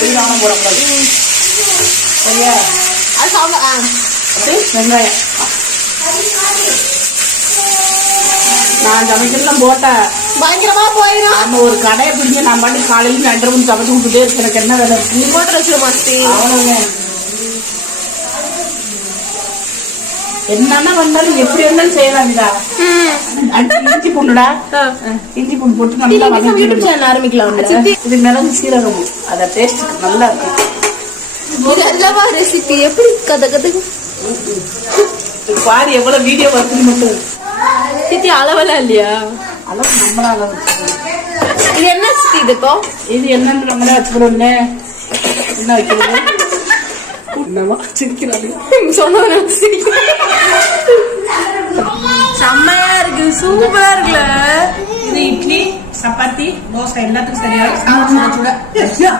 புதினாவும் போடக்கூடாது. சரியா? அது சாப்பிட அப்படி வெங்காயம் நான் சமைக்கலாம் போட்டேன். பயங்கரமா போயிடும். நம்ம ஒரு கடையை பிடிச்சி நான் பாட்டு காலையில் 2:30 மணி சமைச்சு விட்டுட்டே இருக்கு. எனக்கு என்ன வேலை இருக்கு? நீ போட்டு வச்சிட மாட்டி. அவ்வளவுதான். என்னன்னா வந்தாலும் எப்படி இருந்தாலும் செய்யலாம்டா. இஞ்சி பூண்டுடா, இஞ்சி பூண்டு போட்டு நல்லா ஆரம்பிக்கலாம். இது மிளகு சீரகம், அத டேஸ்ட் நல்லா இருக்கும். இது அல்லவா ரெசிபி எப்படி கதை பாரு எவ்வளவு வீடியோ வருது மட்டும். சித்தி அளவெல்லாம் இல்லையா? அளவு நம்மளா அளவு. இது என்ன சித்தி? இதுக்கோ இது என்னன்னு நம்மளே வச்சுக்கிறோம். என்ன வைக்கிறது? என்னவா சிரிக்கிறாரு சொன்ன செம்மையா இருக்கு, சூப்பரா இருக்குல்ல. இது இட்லி, சப்பாத்தி, தோசை எல்லாத்துக்கும் சரியா.